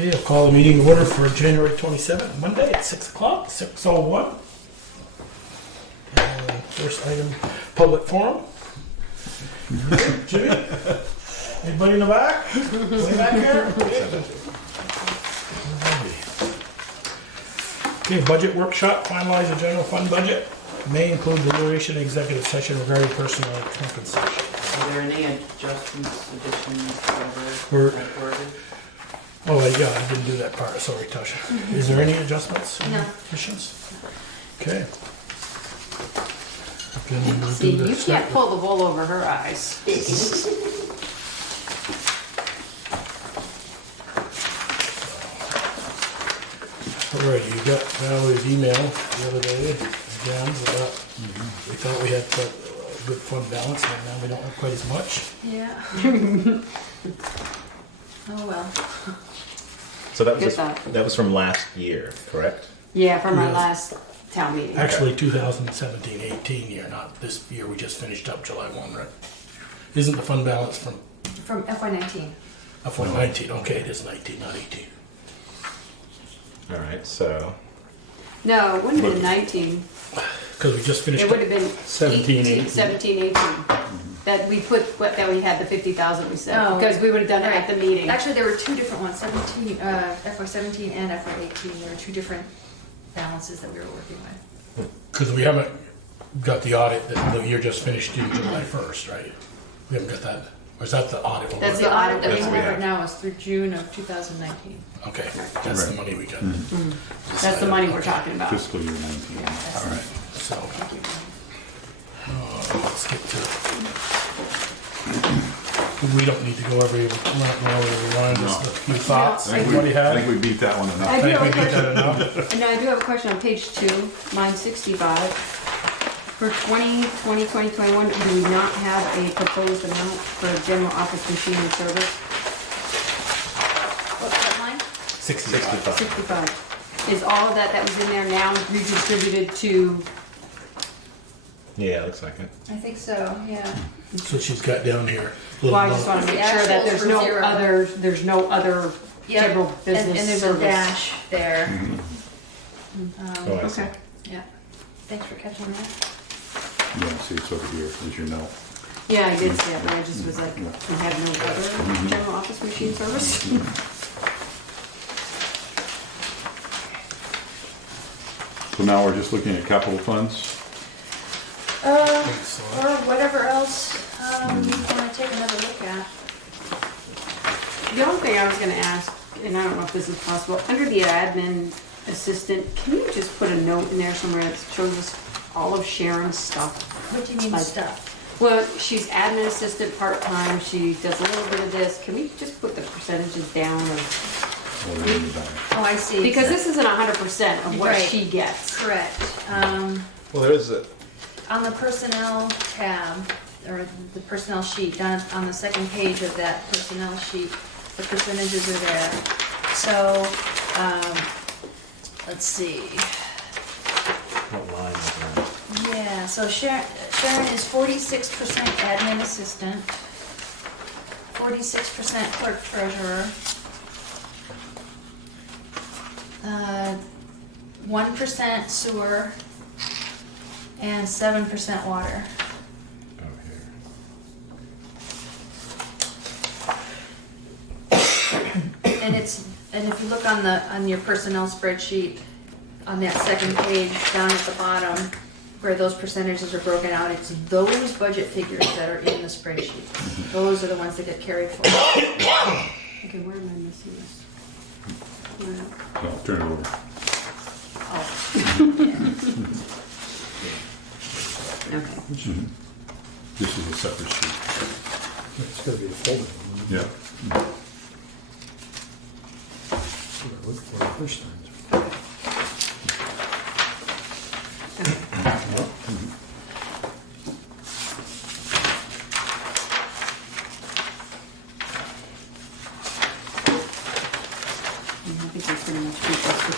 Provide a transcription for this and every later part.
Okay, I'll call the meeting to order for January 27th, Monday at 6 o'clock, 6:01. First item, public forum. Jimmy? Anybody in the back? Way back here? Okay, budget workshop, finalize the general fund budget. May include deliberation and executive session regarding personnel compensation. Are there any adjustments, additions, Or- whatever? Oh, yeah, I didn't do that part, sorry, Tasha. Is there any adjustments? No. Additions? Okay. Then we'll See, do the you start can't pull the wool over her eyes. Alright, you got Valerie's email the other day, again, about, we thought we had a good fund balance, and now we don't have quite as much. Yeah. Oh, well. So that was Good thought. that was from last year, correct? Yeah, from our Yes. last town meeting. Actually, 2017-18 year, not this year, we just finished up July 1, right? Isn't the fund balance from From FY19. FY19? Okay, it is 19, not 18. All right. So No, it wouldn't have been 19. Because we just finished It up would have been 17, 18. 17, 18. That we put, that we had the 50,000 we said, Oh, because we would have done it at the meeting. Actually, there were two different ones, FY17 and FY18. There were two different balances that we were working with. Because we haven't got the audit that the year just finished in July 1st, right? We haven't got that. Or is that the audit? one? That's The audit that we That's what we have right have. now is through June of 2019. Okay, that's the money we got. That's the money we're talking about. Fiscal year 19. Yeah, that's All right, so Thank you. let's get to we don't need to go every line, just a few thoughts. I think Everybody I had? think we beat that one enough. I I think do we have a did that enough. And I do have a question on page 2, line 65. For 2020, 2021, do we not have a proposed amount for general office machine and service? What's that line? 65. 65. Is all of that was in there now redistributed to, Yeah, looks like it. I think so, yeah. So she's got down here. well, I just want to make sure that Actuals were there's no other Yep. general And business there's a service. dash there. Oh, I see. Okay. Yeah. Thanks for catching that. Yeah, see, it's over here, there's your note. Yeah, I did see it, but I just was like, we have no other general office machine service? So now we're just looking at capital funds. Or whatever else you want to take another look at. The only thing I was gonna ask, and I don't know if this is possible, under the admin assistant, can you just put a note in there somewhere that shows us all of Sharon's stuff? What do you mean Like- stuff? Well, she's admin assistant part-time, she does a little bit of this, can we just put the percentages down of, Or in the bank. Oh, I see. because this isn't 100% of what Right. she gets. Correct. Well, there is a. On the personnel tab, or the personnel sheet, down on the second page of that personnel sheet, the percentages are there. So, let's see. What line is that? Yeah, so Sharon is 46% admin assistant, 46% clerk treasurer, 1% sewer, and 7% water. Oh, here. And if you look on your personnel spreadsheet, on that second page, down at the bottom, where those percentages are broken out, it's those budget figures that are in the spreadsheet. Those are the ones that get carried forward. Okay, where am I missing this? Where- No, turn it over. Okay. This is a separate sheet. It's gonna be a folder. Yeah. Look for the first time. I think we pretty much beat this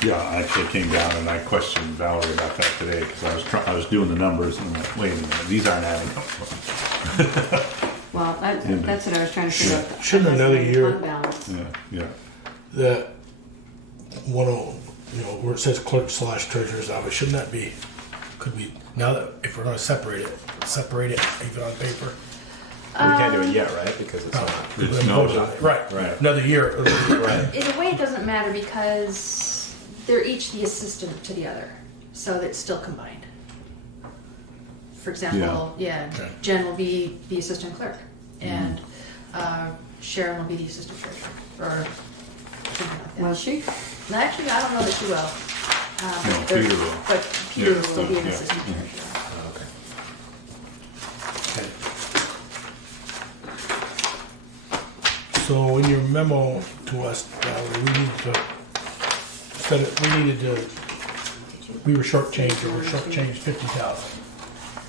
today. Yeah, I actually came down and I questioned Valerie about that today because I was doing the numbers and I'm like, wait a minute, these aren't adding up. Well, that's what I was trying to figure out. Shouldn't another year- Fund balance. Yeah, yeah. that one of, where it says clerk / treasurer's office, shouldn't that be, could we, now that, if we're gonna separate it even on paper? We can't do it yet, right? Because it's not. We're It's gonna no- vote on it. Right, Right. another year. Right. In a way, it doesn't matter because they're each the assistant to the other, so it's still combined. For example, Okay. Jen will be the assistant clerk, and Sharon will be the assistant treasurer, or something like that. Will she? No, actually, I don't know that she will. No, They're- Peter will. But Peter Yeah, will be an yeah. assistant treasurer. Oh, okay. Okay. So in your memo to us, we were shortchanged, or we're shortchanged 50,000.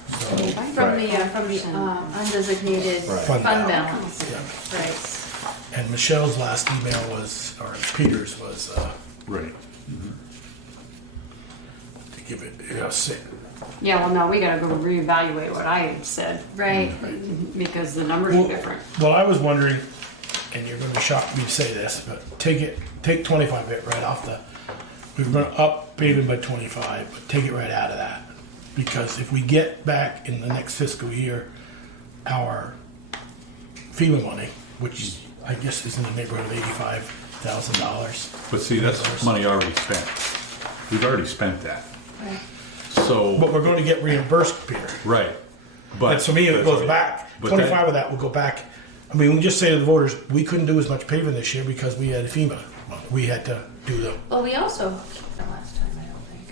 So, From the undesignated Right. fund Fund balance, yeah. right. And Michelle's last email was, or Peter's was, Right. to give it, Yeah, well, no, we gotta go reevaluate what I had said, Right. because the numbers are different. Well, I was wondering, and you're gonna shock me to say this, but take 25 bit right off the, we were gonna up paving by 25, but take it right out of that. Because if we get back in the next fiscal year, our FEMA money, which I guess is in the neighborhood of $85,000. But see, that's money already spent. We've already spent that. Right. So, But we're gonna get reimbursed, Peter. right. But And to me, it goes back, But 25 of that will go back. I mean, we just say to the voters, we couldn't do as much paving this year because we had FEMA. We had to do the, Well, we also, the last time, I don't think.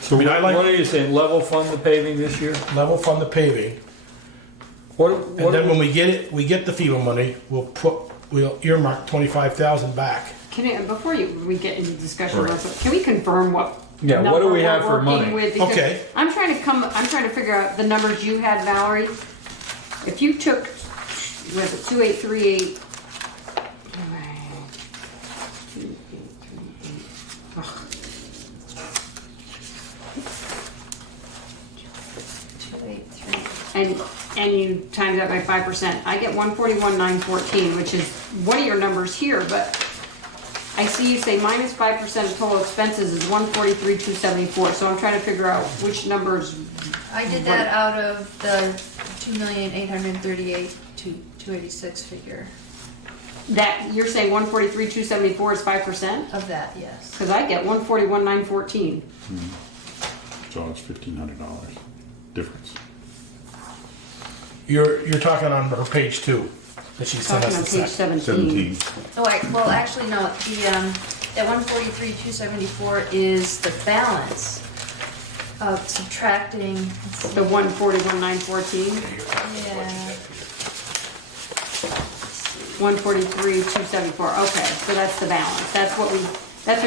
So I mean, I like- what are you saying, level fund the paving this year? level fund the paving. What, And then when we get the FEMA money, we'll earmark 25,000 back. Before we get into discussion, Right. can we confirm what? Yeah, what do number we have we're for working money? with? Because Okay. I'm trying to figure out the numbers you had, Valerie. If you took, was it 2838? 283. And you times that by 5%, I get 141,914, which is one of your numbers here, but I see you say minus 5% of total expenses is 143,274. So I'm trying to figure out which numbers. I did that out of the 2,838,286 figure That you're saying 143,274 is 5%? of that, yes. Because I get 141,914. So it's $1,500 difference. You're talking on her page 2 that she sent Talking us on the page second. 17. Oh, well, actually, no, that 143,274 is the balance of subtracting. The 141,914, Yeah. 143,274. Okay, so that's the balance. That's what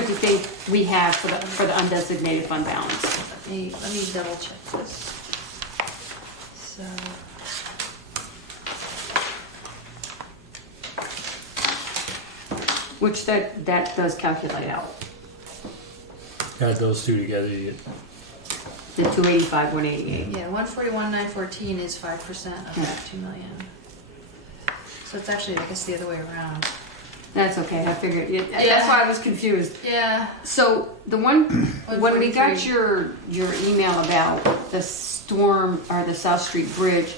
you think we have for the undesignated fund balance. Let me double check this. So. Which that does calculate out. Add those two together, you get The 285, 188. Yeah, 141,914 is 5% of that 2 million. So it's actually, I guess, the other way around. That's okay, I figured, Yeah. that's why I was confused. Yeah. So the one, when we got 143. your email about the storm or the South Street Bridge,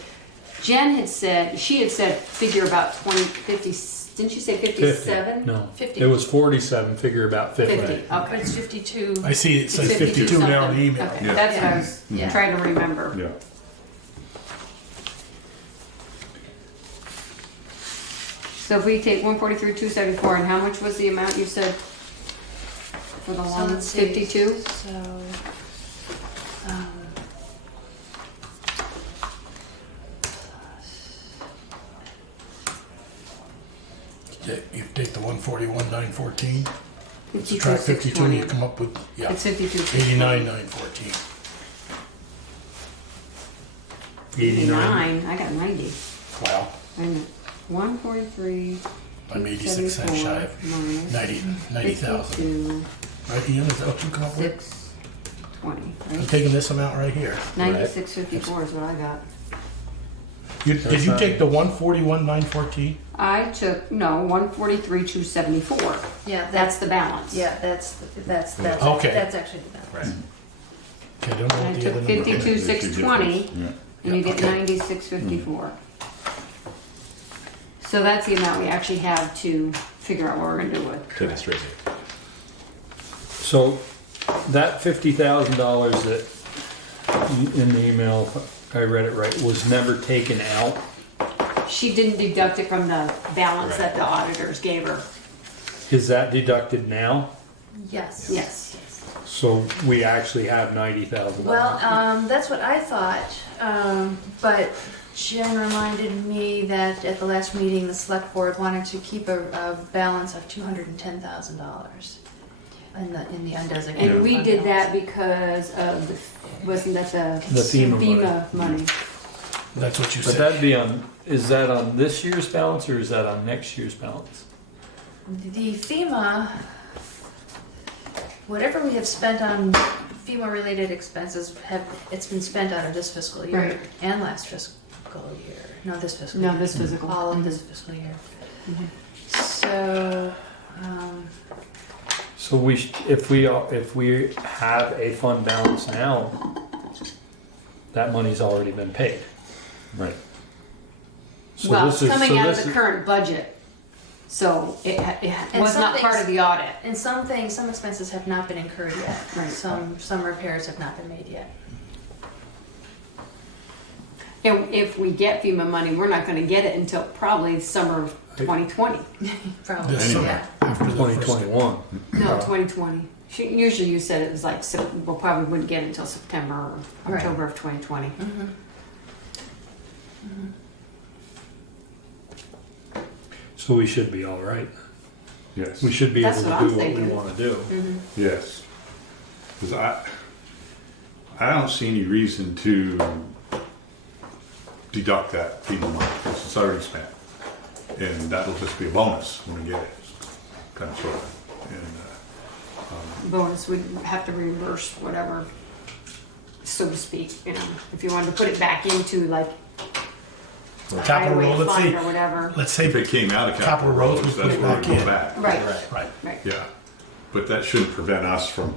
Jen had said, figure about 20, 50, didn't she say 57? No, 50. it was 47, figure about 50. 50, But okay. it's 52. I see it says It's 52 now in the something. email. Okay, Yeah. that's what I was Yeah. trying to remember. Yeah. So if we take 143,274, and how much was the amount you said for the So loan? let's see. 52? So, um, You take the 141,914, 52, subtract 52, and you 620. come up with, yeah, It's 52. 89,914. 89. I got 90. Wow, Wait a minute. 143. I'm 86 cents shy of 90,000. 52, Right, Ian, is that what you come up with? 620, I'm right? taking this amount right here. 9654 is what I got. Did you take the 141,914? I took, no, 143,274. Yeah, That's the balance. Yeah, that's Okay. that's actually the balance. Right. Okay, I don't know And I what the took other number is. 52,620, Yeah. and you get Okay. 96,54. So that's the amount we actually have to figure out what we're gonna do with. To distribute. So that $50,000 that in the email, if I read it right, was never taken out. She didn't deduct it from the balance that the auditors gave her. Is that deducted now? Yes. Yes. So we actually have $90,000. Well, that's what I thought, but Jen reminded me that at the last meeting, the select board wanted to keep a balance of $210,000 in the undesignated. And we fund did that balance. because of wasn't that the The FEMA money? That's what you But said. that'd be on, is that on this year's balance or is that on next year's balance? The FEMA, whatever we have spent on FEMA-related expenses, it's been spent out of this fiscal year Right. and last fiscal year. No, this fiscal No, year. this physical. All of this fiscal year. Mhm. So, So if we have a fund balance now, that money's already been paid. Right. So Well, this it's is- coming so out of this the is- current budget, so it And was some not part things- of the audit. and some expenses have not been incurred yet. Right. Some repairs have not been made yet. And if we get FEMA money, we're not gonna get it until probably summer of 2020. Probably, This summer, yeah. after the first- 2021. No, 2020. Usually you said it was like, we'll probably wouldn't get it until September or Right. October of 2020. Mhm. So we should be all right. Yes. We should be That's able what to I'm do what we thinking. want to do. Mhm. Yes. Because I don't see any reason to deduct that FEMA money, because it's already spent. And that'll just be a bonus when we get it, kind of sort of. And, Bonus, we'd have to reimburse whatever, so to speak, you know, if you wanted to put it back into like Capital highway road, let's fund say, or whatever. let's if say, it came out of Capital capital roads, roads, we that's put it where back we go in. back. Right, right. right. Yeah, but that shouldn't prevent us from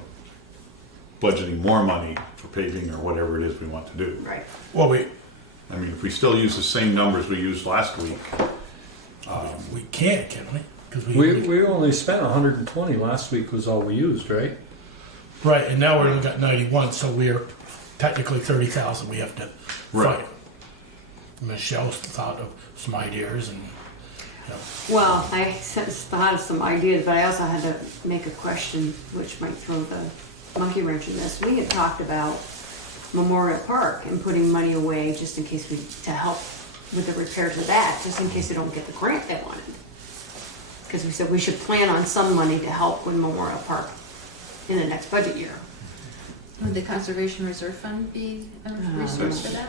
budgeting more money for paving or whatever it is we want to do. Right. well, I mean, if we still use the same numbers we used last week, we can't, can we? Because We only spent 120 last week was all we used, right? right, and now we only got 91, so we're technically 30,000 we have to Right. fight. Michelle's thought of some ideas and, you know, Well, I thought of some ideas, but I also had to make a question, which might throw the monkey wrench in this. We had talked about Memorial Park and putting money away just in case to help with the repair to that, just in case they don't get the grant they wanted. Because we said we should plan on some money to help with Memorial Park in the next budget year. Would the Conservation Reserve Fund be a resource for that?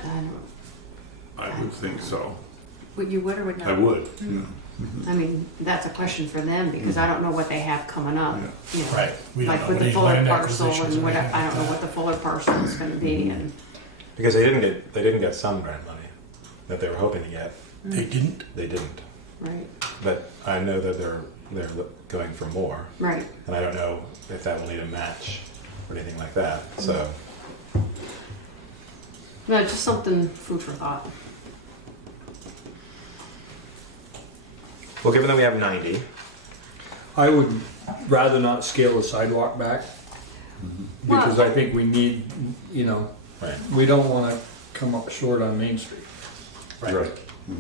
I would think so. Would you would or would not? I would, yeah. I mean, that's a question for them because I don't know what they have coming up. Yeah. You know, right, we don't Like know with what the any Fuller land parcel acquisitions and or what, anything I like don't know that. what the Fuller parcel is gonna be and, Because they didn't get some grant money that they were hoping to get. They didn't? They didn't. right, But I know that they're going for more, right. and I don't know if that will need a match or anything like that. So No, just something food for thought. well, given that we have 90, I would rather not scale the sidewalk back because Well, I think we need, right? we don't want to come up short on Main Street. Right.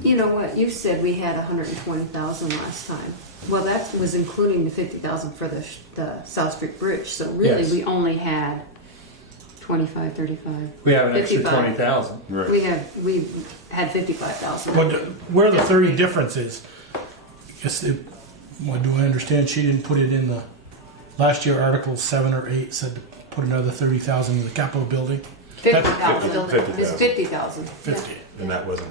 You know what, you said we had 120,000 last time. Well, that was including the 50,000 for the South Street Bridge, so really Yes. we only had 25, 35. We have an extra 55. 20,000. Right. We had 55,000. But where the 30 difference is, well, do I understand she didn't put it in the, last year Article 7 or 8 said to put another 30,000 in the Capitol building? 50,000. 50,000. It's 50,000. 50. And that wasn't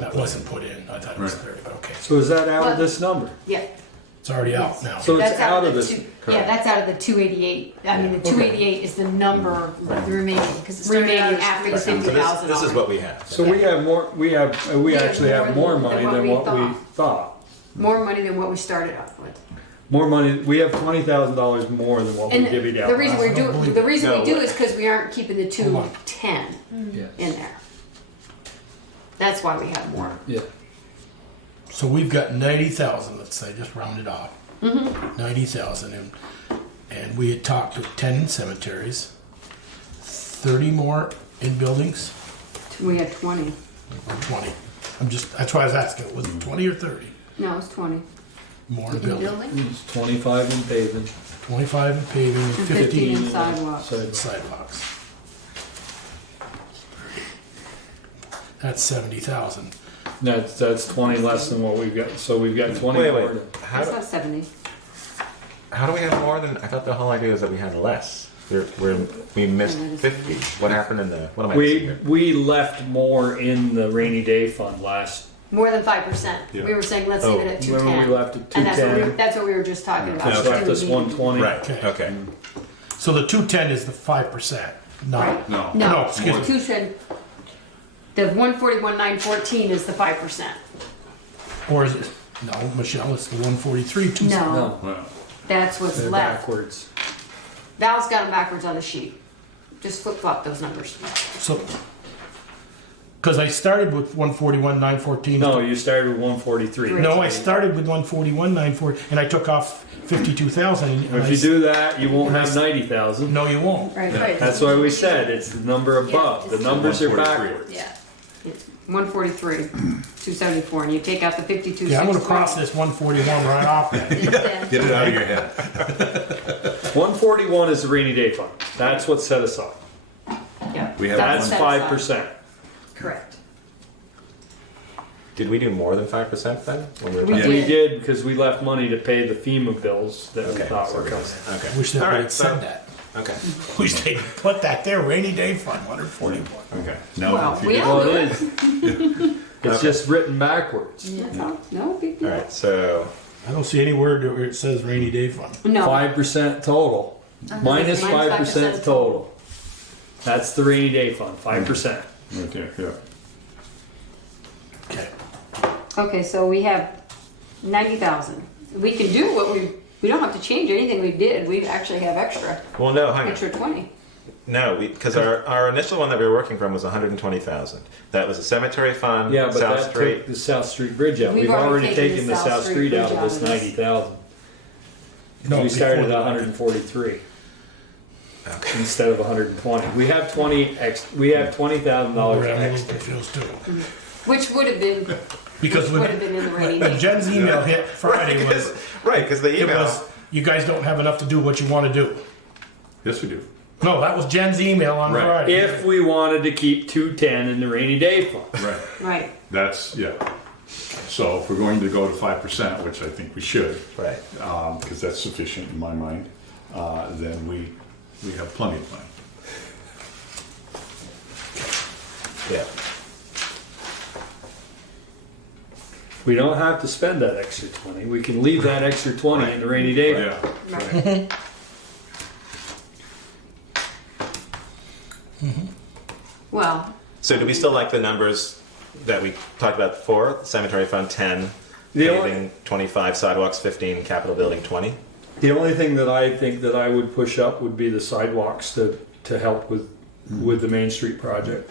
That wasn't put in, I thought it was Right. 30, okay. So is that out Well- of this number? Yeah, It's already out now. So it's That's out of the, Yeah, that's out of the 288. I mean, the 288 is the number The remaining, because it started remaining out as after the 300. So $50,000. this is what we have. so we have more, we actually have more money than what we thought. More money than what we started off with. More money, we have $20,000 more than what we And divvied out. the reason we I don't do believe the it. reason No, we do what- is because we aren't keeping the Hold on. 210 Yes. in there. That's why we have more. Yeah. So we've got 90,000, let's say, just round it off. 90,000, and we had talked of 10 cemeteries, 30 more in buildings, We had 20. or 20. That's why I was asking, was it 20 or 30? No, it's 20. More in In buildings. building? It's 25 in paving. 25 in paving and And 15 15 in in sidewalks. sidewalks. That's 70,000. That's 20 less than what we've got, so we've got 20 Wait, more. wait. That's not 70. How do we have more than? I thought the whole idea was that we had less. We missed 50. What happened in the? What am I missing here? We left more in the rainy day fund last, More than 5%. Yeah. We were saying let's Oh. leave it at remember 210. we left at And that's what, 210? that's what we were just talking about. That's Okay. left us 120. Right. Okay. Okay. So the 210 is the 5%, not, Right. No. No, No, excuse me. 210. The 141,914 is the 5%. or is it, no, Michelle, it's the 143, 2. No, No, Well, that's what's they're left. backwards. Val's got them backwards on the sheet. Just flip flop those numbers. So, because I started with 141, 914. No, you started with 143. No, I started with 141, 940, and I took off 52,000. and If I you s- do that, you won't have 90,000. No, you won't. Right. Right. That's why we said it's the number above. Yeah, The it's numbers are 143. backwards. Yeah. It's 143, 274, and you take out the 52. Yeah, I'm gonna cross this 141 right off then. And then- get it out of your head. 141 is the rainy day fund. That's what set us up. Yeah, We have That's set aside. 5%. Correct. Did we do more than 5% then? When we were We talking? We did. did because we left money to pay the FEMA bills that we Okay. thought so were we coming. missed- Okay. Wish that All we right, had so- said that. Okay. Wish they'd put that there, rainy day fund, 141. Okay. No, Well, if you we did- all Well, do it it. is. It's Okay. just written backwards. That's all. No big All deal. right. So I don't see any word where it says rainy day fund. No. 5% total. Minus Minus 5% total. That's the rainy day fund, 5%. Right there, yeah. Okay. Okay, so we have 90,000. We can do what we don't have to change anything we did. We actually have extra well, no, hang on. 20. No, because our initial one that we were working from was 120,000. That was a cemetery fund, Yeah, but South that Street. took the South Street Bridge out. We've We've already already taken taken the the South Street out of this Bridge out of this. 90,000. No, We started before at that. 143 Okay. instead of 120. We have $20,000 I'm a little extra. confused too. Which would have been Because would have been in the rainy day. Jen's email hit Friday was, Right, because the it email. was, you guys don't have enough to do what you want to do. Yes, we do. No, that was Jen's email on Right. Friday. If we wanted to keep 210 in the rainy day fund. Right. Right. That's, yeah. So if we're going to go to 5%, which I think we should, Right. because that's sufficient in my mind, then we have plenty of money. Yeah. We don't have to spend that extra 20. We can leave that extra 20 in the rainy day fund. Yeah. Right. Well, So do we still like the numbers that we talked about before? Cemetery fund 10, The only- paving 25, sidewalks 15, Capitol building 20. The only thing that I think that I would push up would be the sidewalks to help with the Main Street project.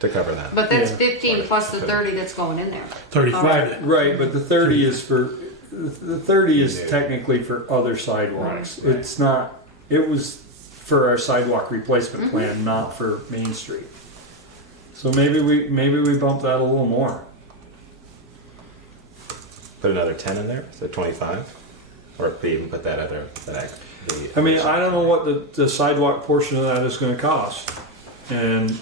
To cover that. but that's Yeah. 15 plus the 30 that's going in there. 35. Right, but the 30 is the 30 is Yeah. technically for other sidewalks. Right, right. It's not, it was for our sidewalk replacement plan, not for Main Street. So maybe we bump that a little more. Put another 10 in there, so 25? Or even put that other, I mean, I don't know what the sidewalk portion of that is gonna cost. And,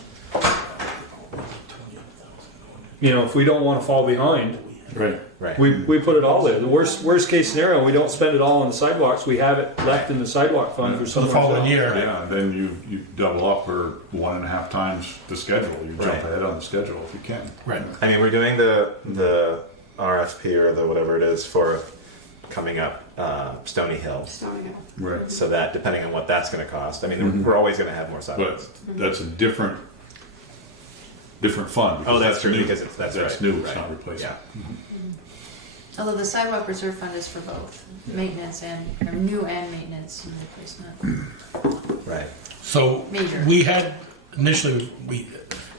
you know, if we don't wanna fall behind, Right. right. we put it all there. The worst case scenario, we don't spend it all on the sidewalks, we have it left in the sidewalk fund for So the someone following else. year. Yeah, then you double up or 1.5 times the schedule. You jump Right. ahead on the schedule if you can. Right. I mean, we're doing the RFP or the whatever it is for coming up Stony Hill. Stony Hill. Right. So that depending on what that's going to cost, I mean, we're always going to have more sidewalks. But that's a different fund. Oh, because that's true, new. because that's right, new, it's right. not replacement. Yeah. Although the sidewalk reserve fund is for both maintenance and, or new and maintenance and replacement. Right. So Major. we had initially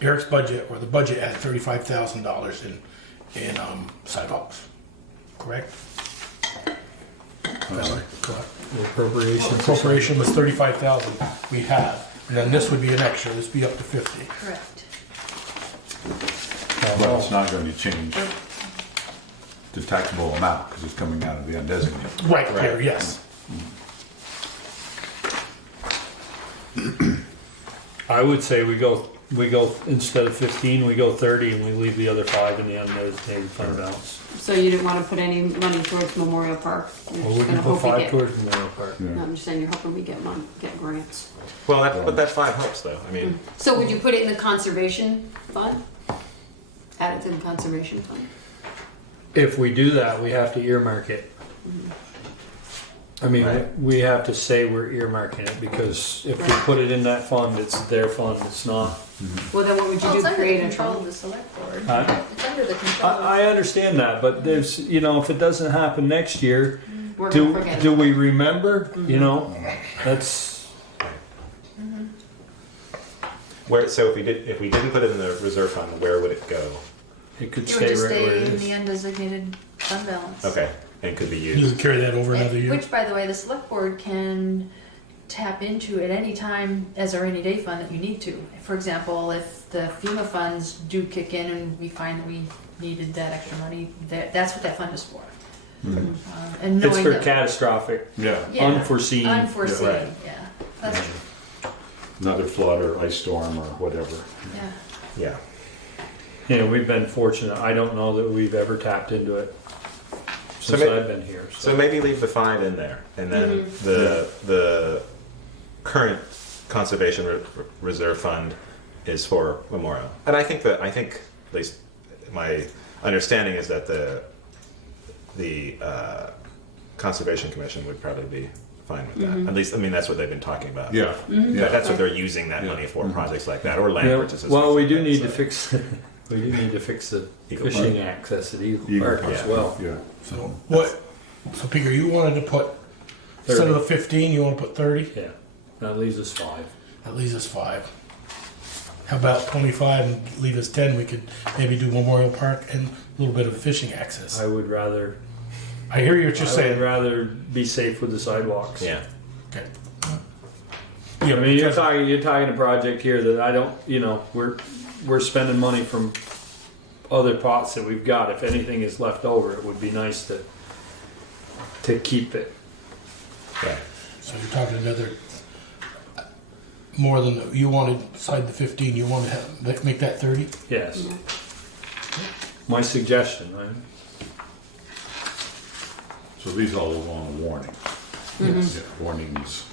Eric's budget or the budget had $35,000 in sidewalks, correct? Correct. The appropriation. Appropriation was 35,000 we have, and then this would be an extra. This would be up to 50. Correct. But it's not going to change the taxable amount because it's coming out of the undesignated. Right here, yes. I would say we go instead of 15, we go 30, and we leave the other 5 in the undesignated fund balance. So you didn't want to put any money towards Memorial Park? You're Well, we just can gonna put hope we 5 get. towards Memorial Park. Yeah. No, I'm just saying you're hoping we get money, get grants. Well, but that's 5 helps though. I mean, So would you put it in the conservation fund? Add it to the conservation fund? If we do that, we have to earmark it. I mean, Right. we have to say we're earmarking it, because if we put it in that fund, it's their fund, it's not. Well, then what would you Well, do? it's under the Create a control of fund? the select board. Huh? It's under the control. I understand that, but there's, if it doesn't happen next year, We're gonna do, forget do about we remember? That's, where so if we didn't put it in the reserve fund, where would it go? it could It would stay just right where it stay in the is. undesignated fund balance. Okay, and could be You used. can carry that over another year. Which, by the way, the select board can tap into at any time as a rainy day fund that you need to. For example, if the FEMA funds do kick in and we find that we needed that extra money, that's what that fund is for. And It's knowing for that, catastrophic, Yeah, yeah, unforeseen. unforeseen, right. yeah, that's true, another flood or ice storm or whatever. yeah. Yeah. We've been fortunate. I don't know that we've ever tapped into it So since I've been here. So maybe leave the 5 in there, and then the current conservation reserve fund is for Memorial. And I think at least my understanding is that the conservation commission would probably be fine with that. At least, I mean, that's what they've been talking about. Yeah, yeah. That's what they're using that money for, projects like that, or land Yeah, purchases. well, we do like need that, to fix. We do need to fix the Eagle fishing access at Eagle Eagle Park Park, as well. Yeah. So what? So Peter, you wanted to put instead of the 15, you want to put 30. Yeah, that leaves us 5. That leaves us 5. How about 25 and leave us 10? We could maybe do Memorial Park and a little bit of fishing access. I would rather. I hear you what you're I saying. would rather be safe with the sidewalks. Yeah. Okay. I mean, you're talking a project here that I don't. We're spending money from other pots that we've got. If anything is left over, it would be nice to keep it. Right. So you're talking another more than you wanted inside the 15. You want to make that 30. Yes. My suggestion, right? So these all go on a warning. Yeah, warnings.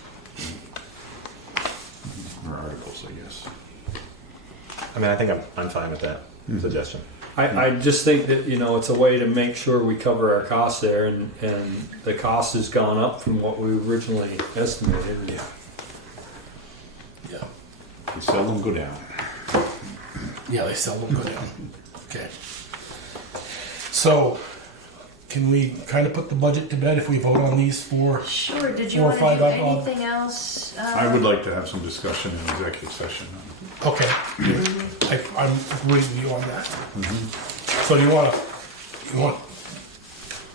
Or articles, I guess. I mean, I think I'm fine with that suggestion. I just think that it's a way to make sure we cover our costs there, and the cost has gone up from what we originally estimated. Yeah. Yeah. They seldom go down. Yeah, they seldom go down. Okay. So, can we kind of put the budget to bed if we vote on these 4? Sure, did you 4 or want 5 to do up on- anything else? I would like to have some discussion in executive session. Okay. I'm agreeing with you on that. So you want?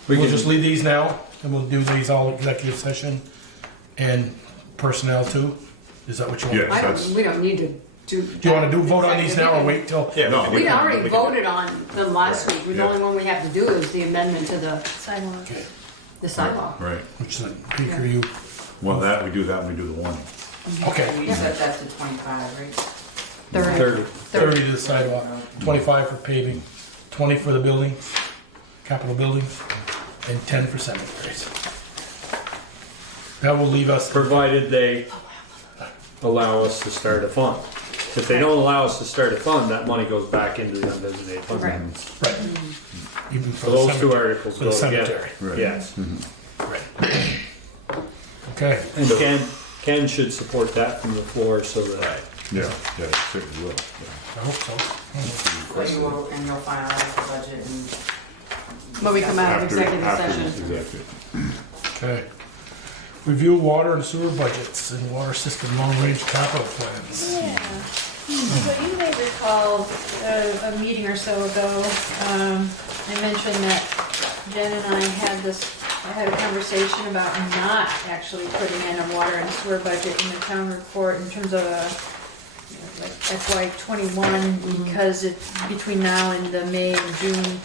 We'll just leave these now, and we'll do these all executive session and personnel too. Is that what you want? Yeah. We don't need to do. Do you want to vote on these now or wait till? Yeah. No, We already voted on them last Right. week. The Yeah. only one we have to do is the amendment to Sidewalk. Okay. the sidewalk. Right. Which then, Peter, you? Well, that we do and we do the warning. Okay. We set that to 25, right? 30. 30 to the sidewalk, 25 for paving, 20 for the building, capital buildings, and 10 for cemeteries. That will leave us. Provided they allow us to start a fund. If they don't allow us to start a fund, that money goes back into the undesignated fund. Right. Right. even for So the those two cemetery. articles For the go together. cemetery. Right. Yes. Right. Okay, And Ken should support that from the floor so that. Right. Yeah, yeah, it certainly will. Yeah. I hope so. So you will, and you'll finalize the budget and. When we come out of After- executive after- session. Exactly. Okay. Review water and sewer budgets and water system long-range capital plans. Yeah. So you may recall a meeting or so ago, I mentioned that Jen and I had a conversation about not actually putting in a water and sewer budget in the town report in terms of like FY '21, because between now and the May and June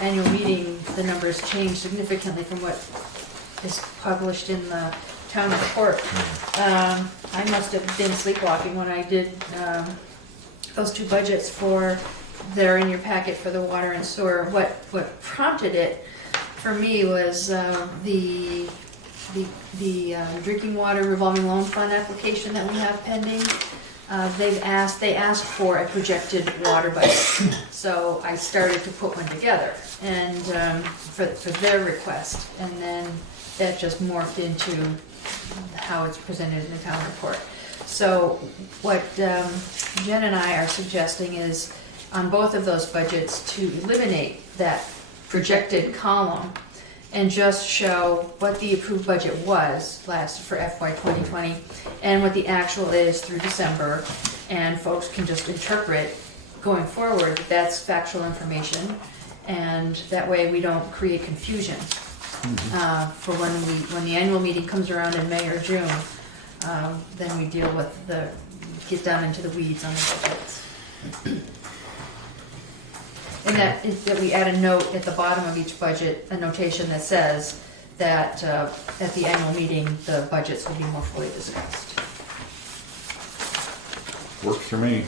annual meeting, the numbers change significantly from what is published in the town report. I must have been sleepwalking when I did those two budgets they're in your packet for the water and sewer. What prompted it for me was the drinking water revolving loan fund application that we have pending. They asked for a projected water budget, so I started to put one together and for their request, and then that just morphed into how it's presented in the town report. So what Jen and I are suggesting is on both of those budgets to eliminate that projected column and just show what the approved budget was for FY 2020 and what the actual is through December, and folks can just interpret going forward that that's factual information, and that way we don't create confusion for when the annual meeting comes around in May or June. Then we get down into the weeds on the budgets. And that is that we add a note at the bottom of each budget, a notation that says that at the annual meeting, the budgets will be more fully discussed. Works for me.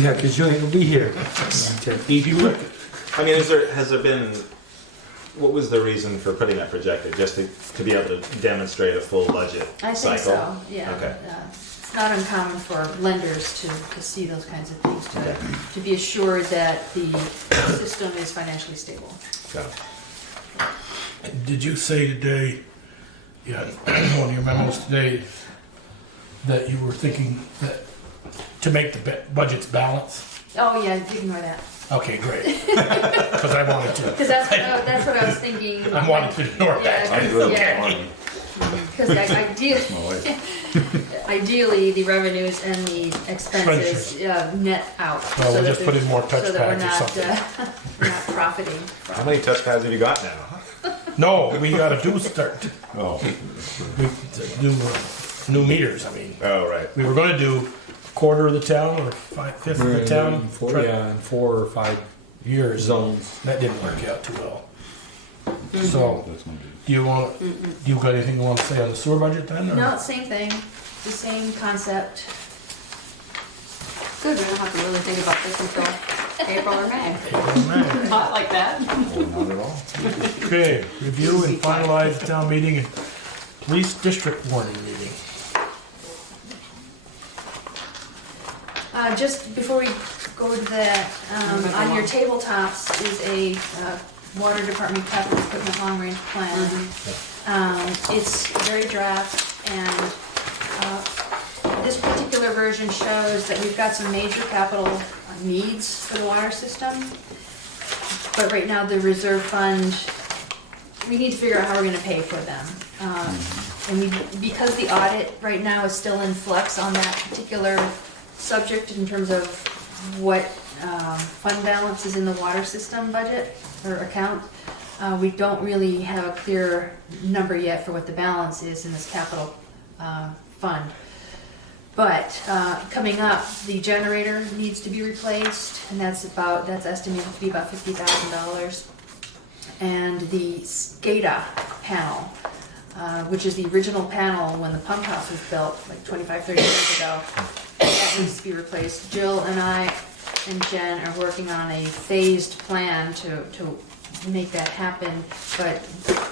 Yeah, because you ain't gonna be here. I mean, has there been, what was the reason for putting that projected? Just to be able to demonstrate a full budget I cycle? think so, yeah. Okay. It's not uncommon for lenders to see those kinds of things, to be assured that the system is financially stable. Got it. Did you say today, one of your memos today, that you were thinking that to make the budgets balance? Oh, yeah, ignore that. Okay, great. Because I wanted to. Because that's what I was thinking. I wanted to ignore that. I'm good with Yeah. money. Because ideally, the revenues and the expenses net out. Well, we'll that just put in more so that we're touchpads or not, something. we're not profiting How from. many touchpads have you got now? No, we gotta start, Oh, we do new meters, I mean. Oh, right. We were gonna do a quarter of the town or fifth of the town. in 4 or 5 Years. zones. That didn't work out too well. So, that's no good. do you got anything you want to say on the sewer budget then? or- No, same thing, the same concept. Good, we don't have to really think about this until April or May. Alright. Not like that. Not at all. Okay, review and finalize the town meeting and police district warning meeting. Just before we go to that, on your tabletops is a water department capital equipment long-range plan. It's very draft, and this particular version shows that we've got some major capital needs for the water system. But right now, the reserve fund, we need to figure out how we're gonna pay for them. And because the audit right now is still in flux on that particular subject in terms of what fund balance is in the water system budget or account, we don't really have a clear number yet for what the balance is in this capital fund. But coming up, the generator needs to be replaced, and that's estimated to be about $50,000. And the SCADA panel, which is the original panel when the pump house was built like 25, 30 years ago, that needs to be replaced. Jill and I and Jen are working on a phased plan to make that happen, but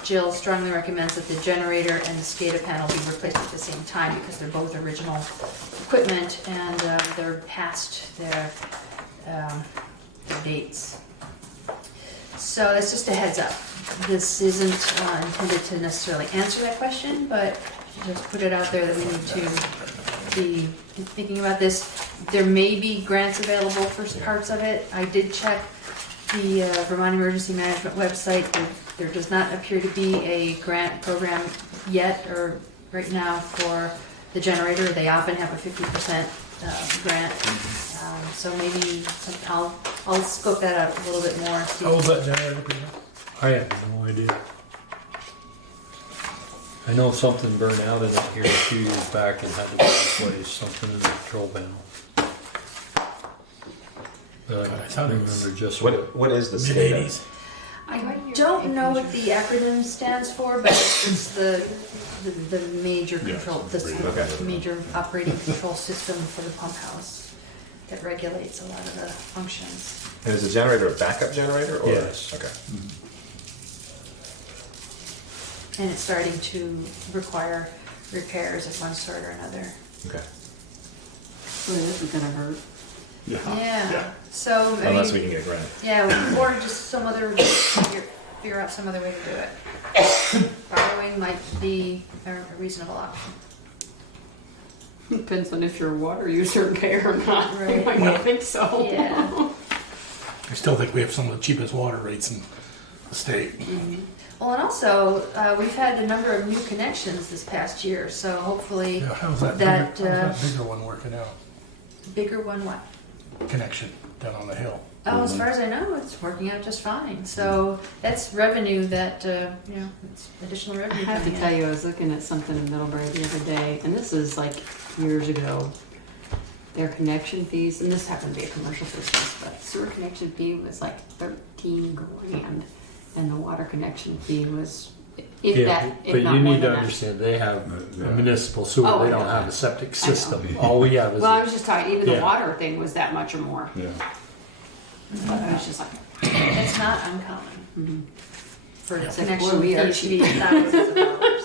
Jill strongly recommends that the generator and the SCADA panel be replaced at the same time because they're both original equipment and they're past their dates. So that's just a heads up. This isn't intended to necessarily answer that question, but just put it out there that we need to be thinking about this. There may be grants available for parts of it. I did check the Vermont Emergency Management website. There does not appear to be a grant program yet or right now for the generator. They often have a 50% grant. So maybe I'll scope that out a little bit more. See. How old's that generator, Peter? I have no idea. I know something burned out in it here a few years back and had to be replaced, something in the control panel. But I I don't thought it was remember just What is the state of? Mid-80s. I don't know what the acronym stands for, but it's the major control, Okay. the major operating control system for the pump house that regulates a lot of the functions. And is the generator a backup generator? Or? Yes. Okay. And it's starting to require repairs of one sort or another. Okay. Boy, this is gonna hurt. Yeah, so, I Unless we mean, can get a grant. yeah, or just some other, figure out some other way to do it. Borrowing might be a reasonable option. Depends on if you're a water user pay or not. Right. I might not think so. Yeah. I still think we have some of the cheapest water rates in the state. Well, and also, we've had a number of new connections this past year, so hopefully Yeah, how's that, that, bigger, how's that bigger one working out? bigger one, what? Connection down on the hill. Oh, as far as I know, it's working out just fine. So that's revenue that, it's additional I revenue have to coming tell in. you, I was looking at something in Middlebury the other day, and this is like years ago. Their connection fees, and this happened to be a commercial business, but sewer connection fee was like 13 grand, and the water connection fee was, if Yeah, that, but if not you more need to than that. understand, they have Yeah. a municipal sewer, Oh, they I don't know. have a septic I know. system. All we have is, Well, I was just talking, even the Yeah. water thing was that much or more. Yeah. But I was just like, It's not uncommon for It's like, connection boy, we are fees to be thousands of dollars.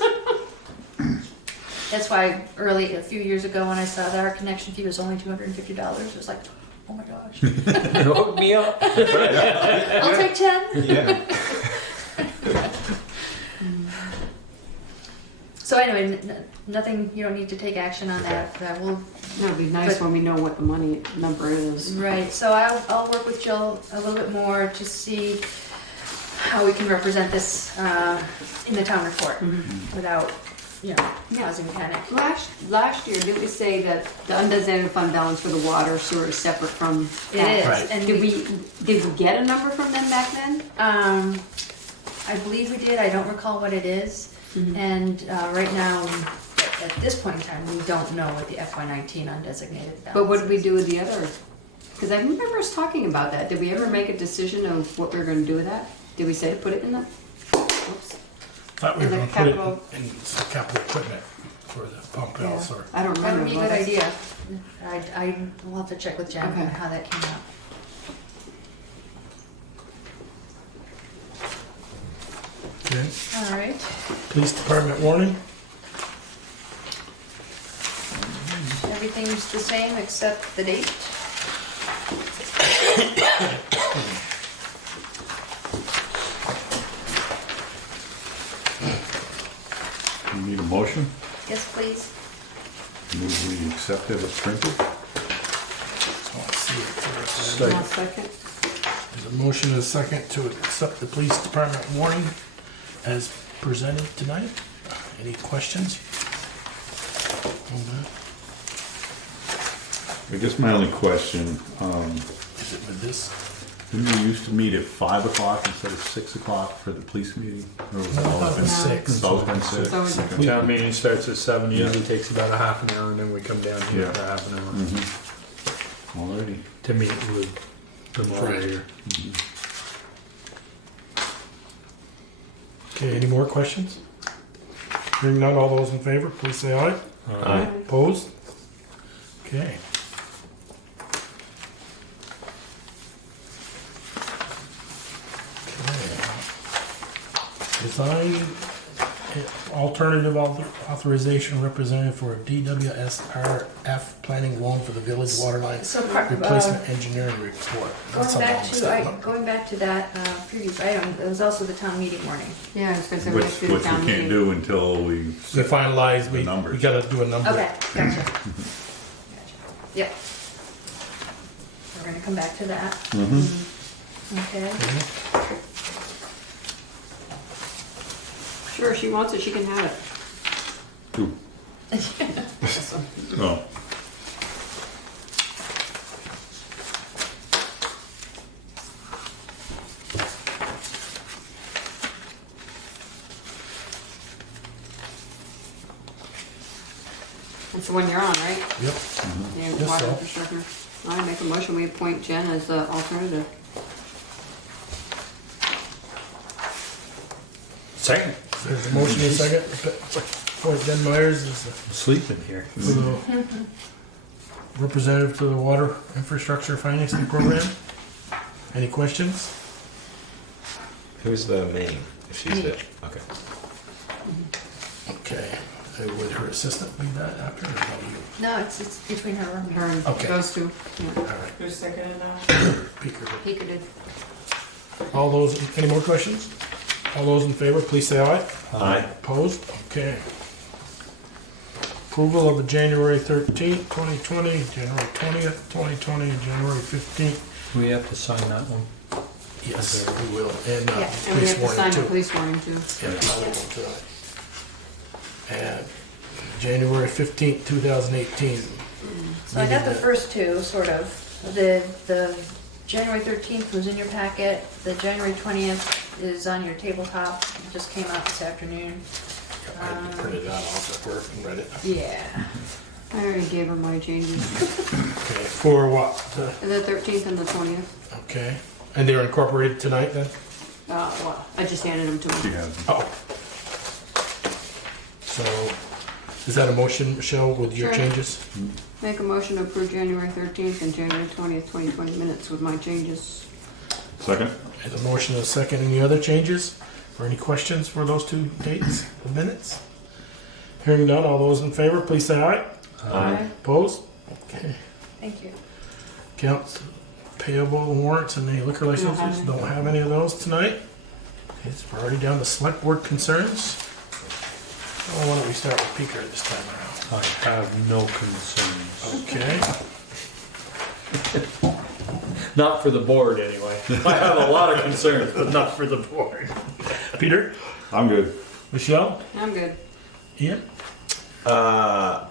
That's why a few years ago when I saw that our connection fee was only $250, it was like, oh my gosh. hook me up. I'll take 10. Yeah. So anyway, nothing, you don't need to take action on that. We'll it'd be nice But- when we know what the money number is. Right, so I'll work with Jill a little bit more to see how we can represent this in the town report without, causing panic. Last year, did we say that the undesignated fund balance for the water sewer is separate from It that? is, Right. and Did we get a number from them back then? I believe we did, I don't recall what it is. And right now, at this point in time, we don't know what the FY19 undesignated balance is. But what did we do with the other? Because I remember us talking about that. Did we ever make a decision of what we were gonna do with that? Did we say to put it in the? Oops. Thought we were And the gonna put capital- it in some capital equipment for the pump house or. I don't That remember. would be a what good I- idea. I will have to check with Jen Okay. on how that came out. Okay. All right. Police department warning. Everything's the same except the date. You need a motion? Yes, please. Move we accept it as printed? Just want to see it first. Second. One second. There's a motion and a second to accept the police department warning as presented tonight. Any questions? On that? I guess my only question, Is it with this? didn't we used to meet at 5 o'clock instead of 6 o'clock for the police meeting? Or was No, it I always thought it been was No. 6. It's always been 6? It's always been Okay. Town meeting starts at 7, usually takes about a half an hour, and then we come down here Yeah. for half an hour Alrighty. to meet with the moderator. Okay, any more questions? Hearing none, all those in favor, please say aye. Aye. Opposed? Okay. Okay. Design alternative authorization representative for a DWSRF planning loan for the village water line So replacement engineering report. That's a long statement. going back to that previous item, it was also the town meeting warning. Yeah, I was gonna say, we Which, have to which do we the town can't meeting. do until we We set finalize, the we numbers. gotta do a number. Okay, gotcha. Yep. We're gonna come back to that. Okay. Sure, she wants it, she can have it. Ooh. Oh, That's the one you're on, right? Yep. Yeah, Yes, water so. infrastructure. I make a motion, we appoint Jen as the alternative. Second. There's a motion and a second. Appoint Jen Myers as the Sleeping here. representative to the water infrastructure financing program. Any questions? Who's the main? If she's the okay. Okay. Would her assistant be that after or is that you? No, it's between her and Her and Okay. those two. Yeah. All right. Who's seconded now? Peeker. He could do. All those, any more questions? All those in favor, please say aye. Aye. Opposed? Okay. Approval of the January 13th, 2020, January 20th, 2020, January 15th. We have to sign that one. Yes, we will. And Yeah, And we police have to warning sign the too. police warning too. Yeah, I'll leave them tonight. And January 15th, 2018. So I got the first two, sort of. The January 13th was in your packet. The January 20th is on your tabletop. It just came out this afternoon. I printed that off at work and read it. Yeah. I already gave her my changes. Okay, for what? The 13th and the 20th. Okay. And they're incorporated tonight then? Well, I just handed them to she her. has. Oh. So, is that a motion, Michelle, with your Sure. changes? Make a motion to approve January 13th and January 20th, 2020 minutes with my changes. Second? And a motion and a second. Any other changes? Or any questions for those two dates, the minutes? Hearing none, all those in favor, please say aye. Aye. Opposed? Okay. Thank you. Accounts payable warrants and any liquor licenses, don't have any of those tonight. Okay, so we're already down to select board concerns. Oh, why don't we start with Peeker this time around? I have no concerns. Okay. Not for the board, anyway. I have a lot of concerns, but not for the board. Peter? I'm good. Michelle? I'm good. Ian? I'm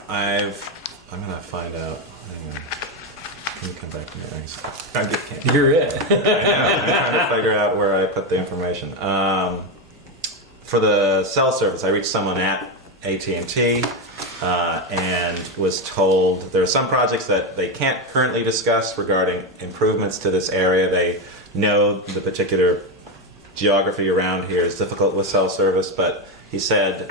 gonna find out. Hang on. Can you come back to me? I'm just can't. You're it. I know. I'm trying to figure out where I put the information. For the cell service, I reached someone at AT&T and was told there are some projects that they can't currently discuss regarding improvements to this area. They know the particular geography around here is difficult with cell service, but he said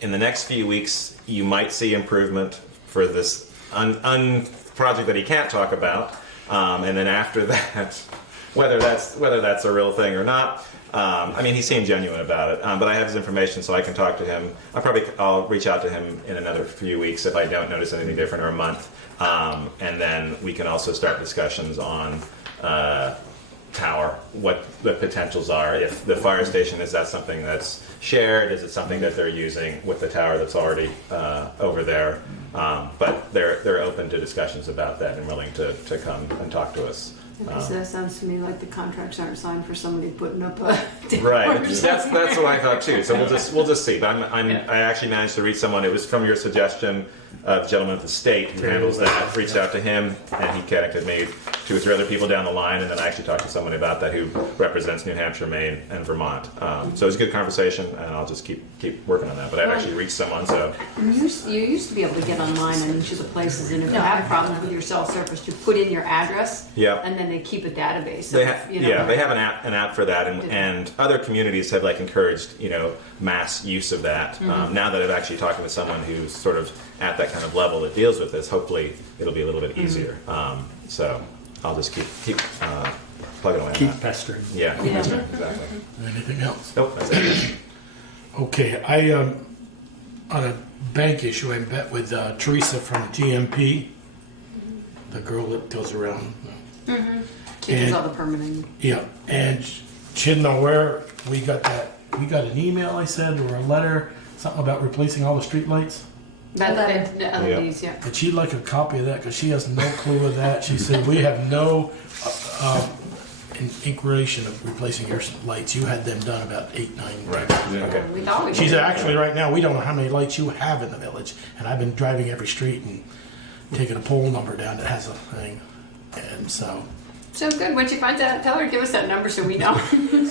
in the next few weeks you might see improvement for this project that he can't talk about, and then after that, whether that's a real thing or not. I mean, he seemed genuine about it, but I have his information, so I can talk to him. I'll reach out to him in another few weeks if I don't notice anything different, or a month, and then we can also start discussions on tower, what the potentials are. If the fire station, is that something that's shared? Is it something that they're using with the tower that's already over there? But they're open to discussions about that and willing to come and talk to us. Because that sounds to me like the contracts aren't signed for somebody putting up a. Right. That's what I thought too. So we'll just see. But I actually managed to reach someone. It was from your suggestion, the gentleman at the state who handles that. Reached out to him, and he connected me 2 or 3 other people down the line, and then I actually talked to someone about that who represents New Hampshire, Maine, and Vermont. So it was a good conversation, and I'll just keep working on that. But I've actually reached someone, so You used to be able to get online on each of the places, and if you have problems with your cell service, you put in your address, yeah. and then they keep a database. They of, have, you know, yeah, they have an app for that, and other communities have encouraged mass use of that. Now that I've actually talking to someone who's sort of at that kind of level that deals with this, hopefully it'll be a little bit easier. So I'll just keep plugging away. on Keep that. pestering. Yeah, Yeah. exactly. Anything else? Nope, that's it. Okay, I, on a bank issue, I met with Teresa from GMP, the girl that goes around. She does And- all the permitting. Yeah, and she didn't know where we got that. We got an email, I said, or a letter, something about replacing all the streetlights. That, Letter. the LEDs, yeah. But she'd like a copy of that because she has no clue of that. She said, we have no inclination of replacing your lights. You had them done about 8, 9. Right. Okay. We thought we She did. said, actually, right now, we don't know how many lights you have in the village. And I've been driving every street and taking a poll number down that has a thing. And so, So good, once you find that, tell her to give us that number so we know.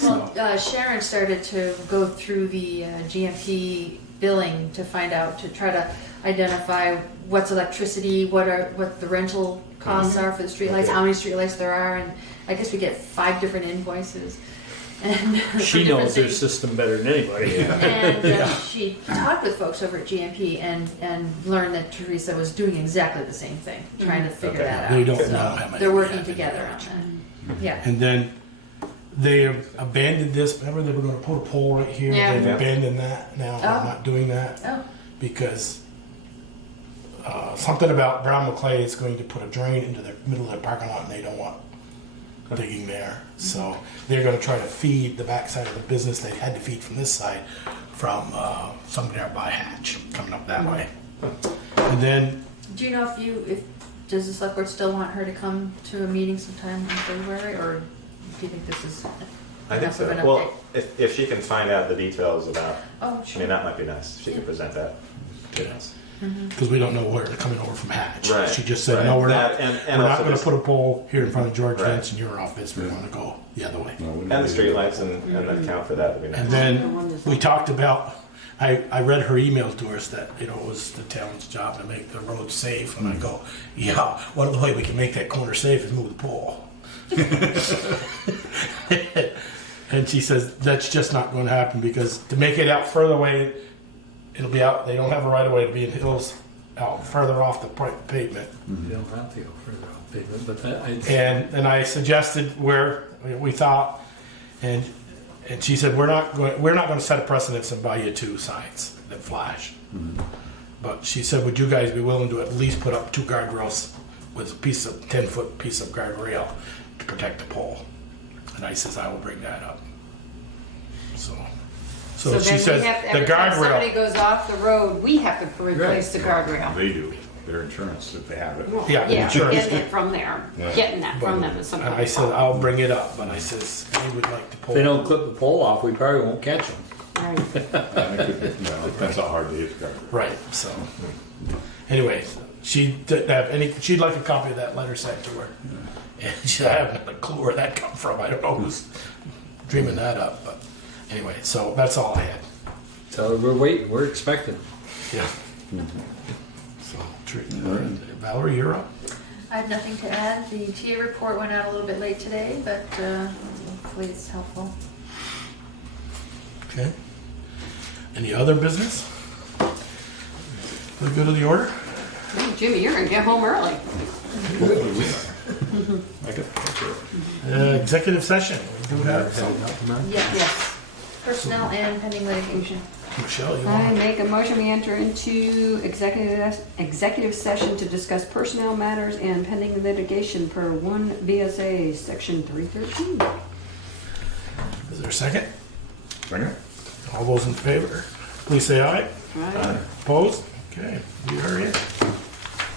Well, Sharon started to go through the GMP billing to find out, to try to identify what's electricity, what the rental costs are for the streetlights, Okay. how many streetlights there are, and I guess we get 5 different invoices. And for She different knows their things. system better than anybody. And she talked with folks over at GMP and learned that Teresa was doing exactly the same thing, trying to figure Okay. that out. they don't So know how many. they're we working have in together the on village. that. Yeah. And then they have abandoned this. Remember, they were going to put a pole right here. Yeah. They've Yeah. abandoned that now. They're Oh. not doing that Oh, because something about Brown McClay is going to put a drain into the middle of their parking lot, and they don't want digging there. So they're going to try to feed the backside of the business. They had to feed from this side, from somebody out by Hatch, coming up that way. And then do you know if does the select board still want her to come to a meeting sometime in February, or do you think this is I think enough of so. an Well, update? if she can find out the details about, Oh, I mean, sure. that might be nice. She could present that to us. because we don't know where they're coming over from Hatch. Right, She just said, right. no, we're That, not. and We're not also going to just- put a pole here in front of George Right. Vance in your office. We want to go the other way. No, we And don't the need streetlights and the count for that would be nice. And then we talked about, I read her email to us that, it was the town's job to make the road safe. And I go, yeah, one of the way we can make that corner safe is move the pole. And she says, that's just not going to happen because to make it out further away, it'll be out, they don't have a right of way to be in hills out further off the pavement. You don't have to go further off pavement, but And I suggested where we thought, and she said, we're not going to set a precedence and buy you 2 signs that flash. But she said, would you guys be willing to at least put up 2 guardrails with a 10-foot piece of guardrail to protect the pole? And I says, I will bring that up. So she then says, we have to, the every time somebody guardrail, goes off the road, we have to replace the guardrail. They do, their insurance, if they have it. Yeah, the Yeah, insurance. getting it from there, getting that from them is and something. I said, I'll bring it up, but I says, we would like to if pull. they don't clip the pole off, we probably won't catch them. Right. Depends how hard they hit the guardrail. Right, so, anyway, she didn't have any, she'd like a copy of that letter sent to her. And she, I haven't a clue where that come from, I don't know who's dreaming that up, but anyway, so that's all I had. So we're waiting, we're expecting. Yeah. So, Valerie, you're up. I have nothing to add. The TA report went out a little bit late today, but hopefully it's helpful. Okay. Any other business? We go to the order? Hey, Jimmy, you're gonna get home early. I got the picture. Executive session, we do have some. Yes. Personnel and pending litigation. Michelle, you I want? make a motion, we enter into executive session to discuss personnel matters and pending litigation per 1 VSA, section 313. Is there a second? Second? All those in favor, please say aye. Right. Opposed? Okay, we are in.